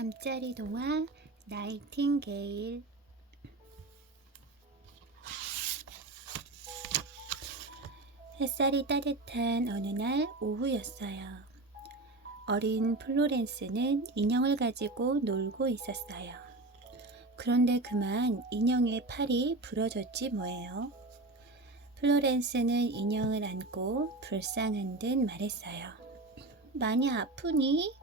잠자리 동화 나이팅게일. 햇살이 따뜻한 어느 날 오후였어요. 어린 플로렌스는 인형을 가지고 놀고 있었어요. 그런데 그만 인형의 팔이 부러졌지 뭐예요. 플로렌스는 인형을 안고 불쌍한 듯 말했어요. 많이 아프니?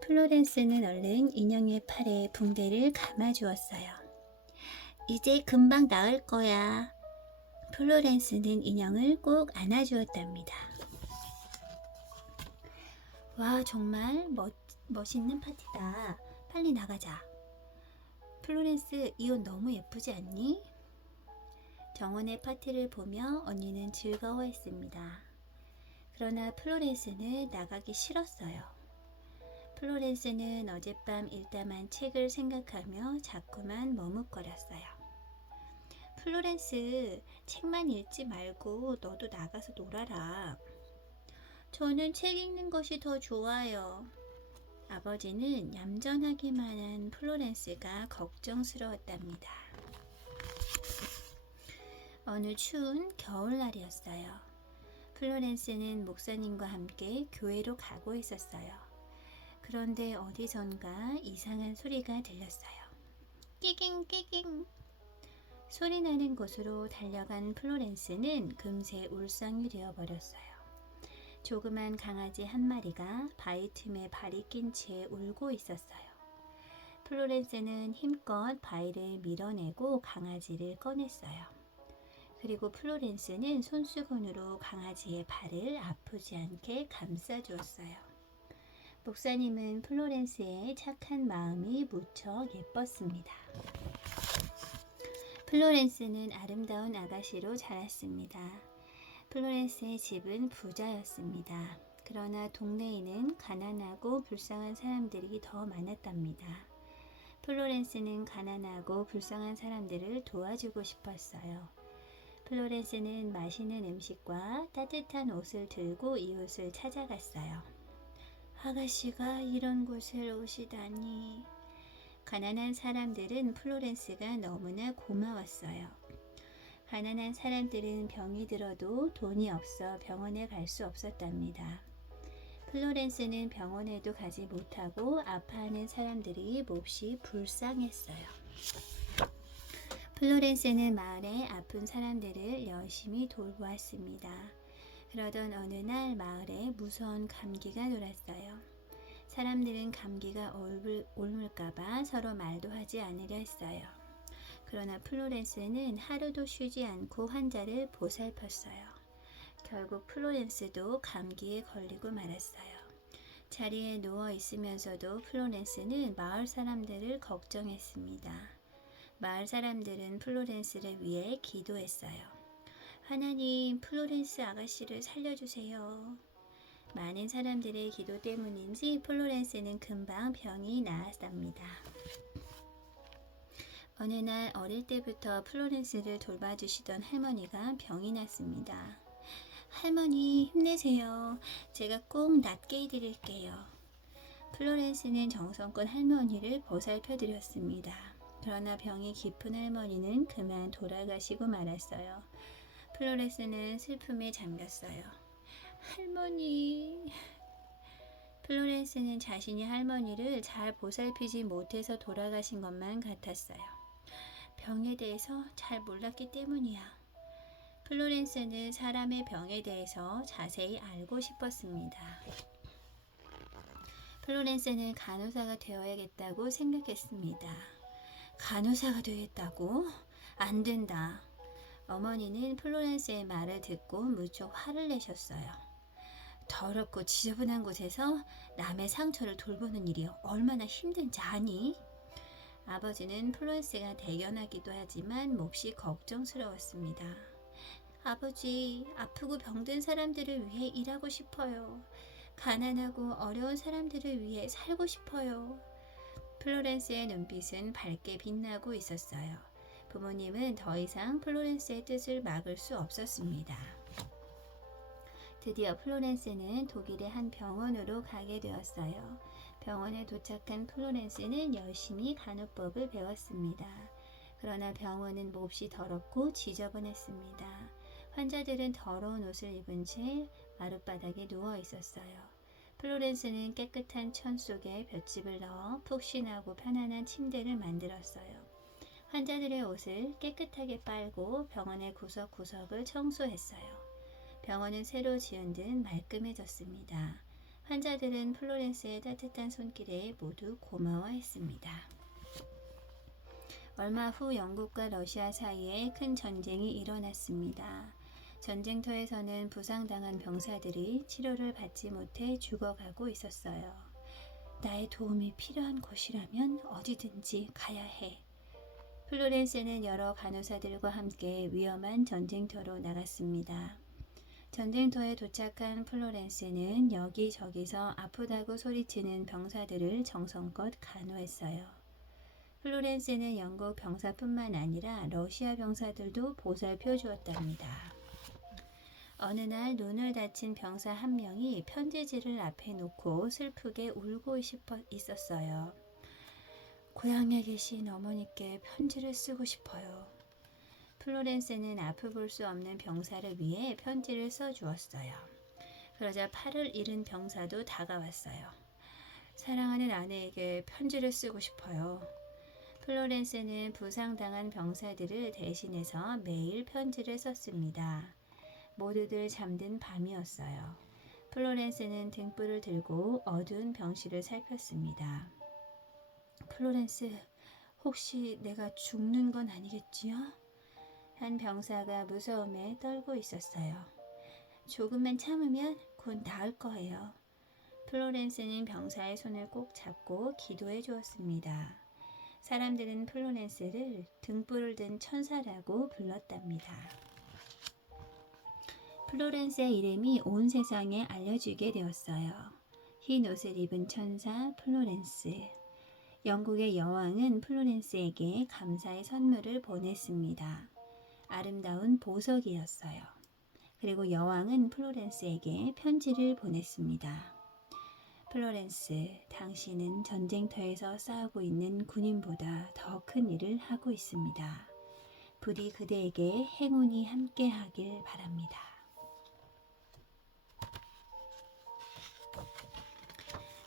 플로렌스는 얼른 인형의 팔에 붕대를 감아주었어요. 이제 금방 나을 거야. 플로렌스는 인형을 꼭 안아주었답니다. 와, 정말 멋있는 파티다. 빨리 나가자. 플로렌스, 이 옷 너무 예쁘지 않니? 정원의 파티를 보며 언니는 즐거워했습니다. 그러나 플로렌스는 나가기 싫었어요. 플로렌스는 어젯밤 읽다만 책을 생각하며 자꾸만 머뭇거렸어요. 플로렌스, 책만 읽지 말고 너도 나가서 놀아라. 저는 책 읽는 것이 더 좋아요. 아버지는 얌전하기만 한 플로렌스가 걱정스러웠답니다. 어느 추운 겨울날이었어요. 플로렌스는 목사님과 함께 교회로 가고 있었어요. 그런데 어디선가 이상한 소리가 들렸어요. 끼깅 끼깅. 소리 나는 곳으로 달려간 플로렌스는 금세 울상이 되어버렸어요. 조그만 강아지 한 마리가 바위 틈에 발이 낀 채 울고 있었어요. 플로렌스는 힘껏 바위를 밀어내고 강아지를 꺼냈어요. 그리고 플로렌스는 손수건으로 강아지의 발을 아프지 않게 감싸주었어요. 목사님은 플로렌스의 착한 마음이 무척 예뻤습니다. 플로렌스는 아름다운 아가씨로 자랐습니다. 플로렌스의 집은 부자였습니다. 그러나 동네에는 가난하고 불쌍한 사람들이 더 많았답니다. 플로렌스는 가난하고 불쌍한 사람들을 도와주고 싶었어요. 플로렌스는 맛있는 음식과 따뜻한 옷을 들고 이웃을 찾아갔어요. 아가씨가 이런 곳에 오시다니. 가난한 사람들은 플로렌스가 너무나 고마웠어요. 가난한 사람들은 병이 들어도 돈이 없어 병원에 갈 수 없었답니다. 플로렌스는 병원에도 가지 못하고 아파하는 사람들이 몹시 불쌍했어요. 플로렌스는 마을의 아픈 사람들을 열심히 돌보았습니다. 그러던 어느 날 마을에 무서운 감기가 돌았어요. 사람들은 감기가 옮을까봐 서로 말도 하지 않으려 했어요. 그러나 플로렌스는 하루도 쉬지 않고 환자를 보살폈어요. 결국 플로렌스도 감기에 걸리고 말았어요. 자리에 누워 있으면서도 플로렌스는 마을 사람들을 걱정했습니다. 마을 사람들은 플로렌스를 위해 기도했어요. 하나님, 플로렌스 아가씨를 살려주세요. 많은 사람들의 기도 때문인지 플로렌스는 금방 병이 나았답니다. 어느 날 어릴 때부터 플로렌스를 돌봐주시던 할머니가 병이 났습니다. 할머니, 힘내세요. 제가 꼭 낫게 해드릴게요. 플로렌스는 정성껏 할머니를 보살펴드렸습니다. 그러나 병이 깊은 할머니는 그만 돌아가시고 말았어요. 플로렌스는 슬픔에 잠겼어요. 할머니. 플로렌스는 자신이 할머니를 잘 보살피지 못해서 돌아가신 것만 같았어요. 병에 대해서 잘 몰랐기 때문이야. 플로렌스는 사람의 병에 대해서 자세히 알고 싶었습니다. 플로렌스는 간호사가 되어야겠다고 생각했습니다. 간호사가 되겠다고? 안 된다. 어머니는 플로렌스의 말을 듣고 무척 화를 내셨어요. 더럽고 지저분한 곳에서 남의 상처를 돌보는 일이 얼마나 힘든지 아니? 아버지는 플로렌스가 대견하기도 하지만 몹시 걱정스러웠습니다. 아버지, 아프고 병든 사람들을 위해 일하고 싶어요. 가난하고 어려운 사람들을 위해 살고 싶어요. 플로렌스의 눈빛은 밝게 빛나고 있었어요. 부모님은 더 이상 플로렌스의 뜻을 막을 수 없었습니다. 드디어 플로렌스는 독일의 한 병원으로 가게 되었어요. 병원에 도착한 플로렌스는 열심히 간호법을 배웠습니다. 그러나 병원은 몹시 더럽고 지저분했습니다. 환자들은 더러운 옷을 입은 채 마룻바닥에 누워 있었어요. 플로렌스는 깨끗한 천 속에 볏짚을 넣어 푹신하고 편안한 침대를 만들었어요. 환자들의 옷을 깨끗하게 빨고 병원의 구석구석을 청소했어요. 병원은 새로 지은 듯 말끔해졌습니다. 환자들은 플로렌스의 따뜻한 손길에 모두 고마워했습니다. 얼마 후 영국과 러시아 사이에 큰 전쟁이 일어났습니다. 전쟁터에서는 부상당한 병사들이 치료를 받지 못해 죽어가고 있었어요. 나의 도움이 필요한 곳이라면 어디든지 가야 해. 플로렌스는 여러 간호사들과 함께 위험한 전쟁터로 나갔습니다. 전쟁터에 도착한 플로렌스는 여기저기서 아프다고 소리치는 병사들을 정성껏 간호했어요. 플로렌스는 영국 병사뿐만 아니라 러시아 병사들도 보살펴 주었답니다. 어느 날 눈을 다친 병사 한 명이 편지지를 앞에 놓고 슬프게 울고 있었어요. 고향에 계신 어머니께 편지를 쓰고 싶어요. 플로렌스는 아프 볼 수 없는 병사를 위해 편지를 써주었어요. 그러자 팔을 잃은 병사도 다가왔어요. 사랑하는 아내에게 편지를 쓰고 싶어요. 플로렌스는 부상당한 병사들을 대신해서 매일 편지를 썼습니다. 모두들 잠든 밤이었어요. 플로렌스는 등불을 들고 어두운 병실을 살폈습니다. 플로렌스, 혹시 내가 죽는 건 아니겠지요? 한 병사가 무서움에 떨고 있었어요. 조금만 참으면 곧 나을 거예요. 플로렌스는 병사의 손을 꼭 잡고 기도해 주었습니다. 사람들은 플로렌스를 등불을 든 천사라고 불렀답니다. 플로렌스의 이름이 온 세상에 알려지게 되었어요. 흰 옷을 입은 천사 플로렌스. 영국의 여왕은 플로렌스에게 감사의 선물을 보냈습니다. 아름다운 보석이었어요. 그리고 여왕은 플로렌스에게 편지를 보냈습니다. 플로렌스, 당신은 전쟁터에서 싸우고 있는 군인보다 더 큰 일을 하고 있습니다. 부디 그대에게 행운이 함께하길 바랍니다.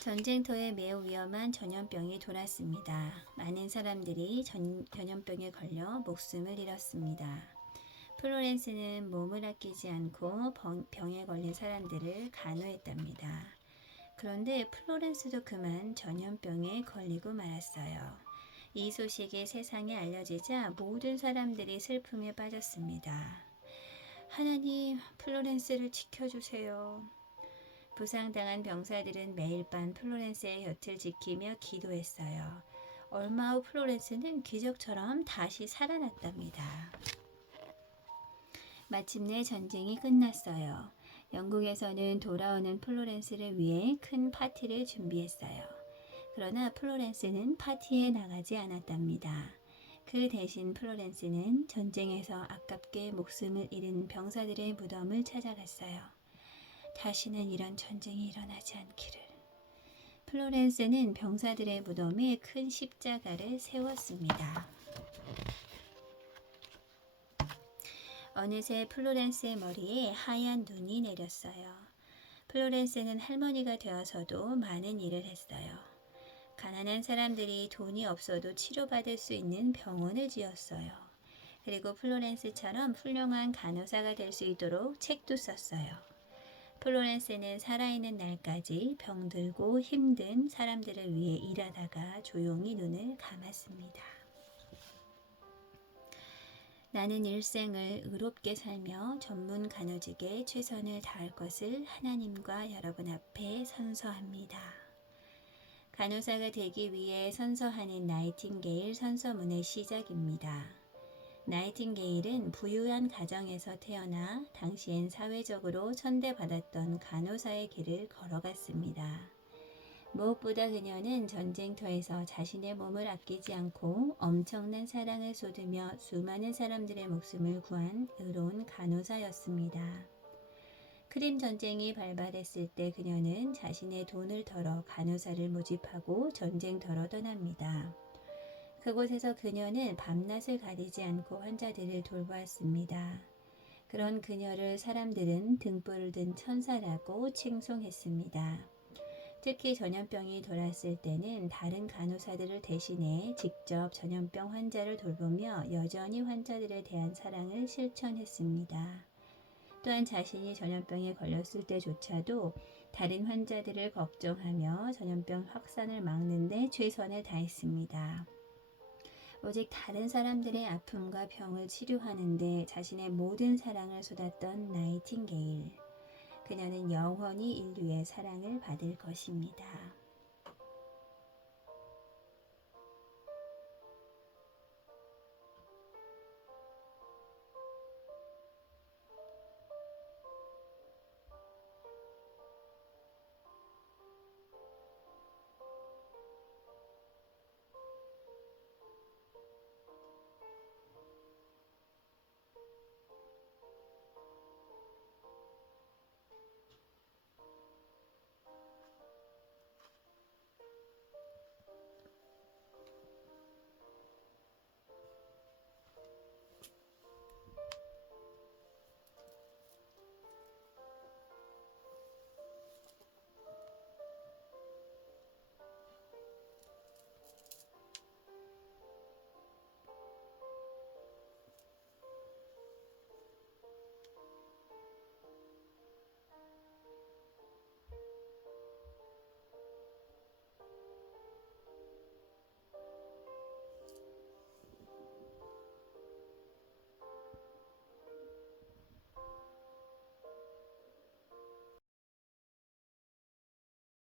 전쟁터에 매우 위험한 전염병이 돌았습니다. 많은 사람들이 전염병에 걸려 목숨을 잃었습니다. 플로렌스는 몸을 아끼지 않고 병에 걸린 사람들을 간호했답니다. 그런데 플로렌스도 그만 전염병에 걸리고 말았어요. 이 소식이 세상에 알려지자 모든 사람들이 슬픔에 빠졌습니다. 하나님, 플로렌스를 지켜주세요. 부상당한 병사들은 매일 밤 플로렌스의 곁을 지키며 기도했어요. 얼마 후 플로렌스는 기적처럼 다시 살아났답니다. 마침내 전쟁이 끝났어요. 영국에서는 돌아오는 플로렌스를 위해 큰 파티를 준비했어요. 그러나 플로렌스는 파티에 나가지 않았답니다. 그 대신 플로렌스는 전쟁에서 아깝게 목숨을 잃은 병사들의 무덤을 찾아갔어요. 다시는 이런 전쟁이 일어나지 않기를. 플로렌스는 병사들의 무덤에 큰 십자가를 세웠습니다. 어느새 플로렌스의 머리에 하얀 눈이 내렸어요. 플로렌스는 할머니가 되어서도 많은 일을 했어요. 가난한 사람들이 돈이 없어도 치료받을 수 있는 병원을 지었어요. 그리고 플로렌스처럼 훌륭한 간호사가 될 수 있도록 책도 썼어요. 플로렌스는 살아있는 날까지 병들고 힘든 사람들을 위해 일하다가 조용히 눈을 감았습니다. 나는 일생을 의롭게 살며 전문 간호직에 최선을 다할 것을 하나님과 여러분 앞에 선서합니다. 간호사가 되기 위해 선서하는 나이팅게일 선서문의 시작입니다. 나이팅게일은 부유한 가정에서 태어나 당시엔 사회적으로 천대받았던 간호사의 길을 걸어갔습니다. 무엇보다 그녀는 전쟁터에서 자신의 몸을 아끼지 않고 엄청난 사랑을 쏟으며 수많은 사람들의 목숨을 구한 의로운 간호사였습니다. 크림 전쟁이 발발했을 때 그녀는 자신의 돈을 털어 간호사를 모집하고 전쟁터로 떠납니다. 그곳에서 그녀는 밤낮을 가리지 않고 환자들을 돌보았습니다. 그런 그녀를 사람들은 등불을 든 천사라고 칭송했습니다. 특히 전염병이 돌았을 때는 다른 간호사들을 대신해 직접 전염병 환자를 돌보며 여전히 환자들에 대한 사랑을 실천했습니다. 또한 자신이 전염병에 걸렸을 때조차도 다른 환자들을 걱정하며 전염병 확산을 막는 데 최선을 다했습니다. 오직 다른 사람들의 아픔과 병을 치료하는 데 자신의 모든 사랑을 쏟았던 나이팅게일. 그녀는 영원히 인류의 사랑을 받을 것입니다.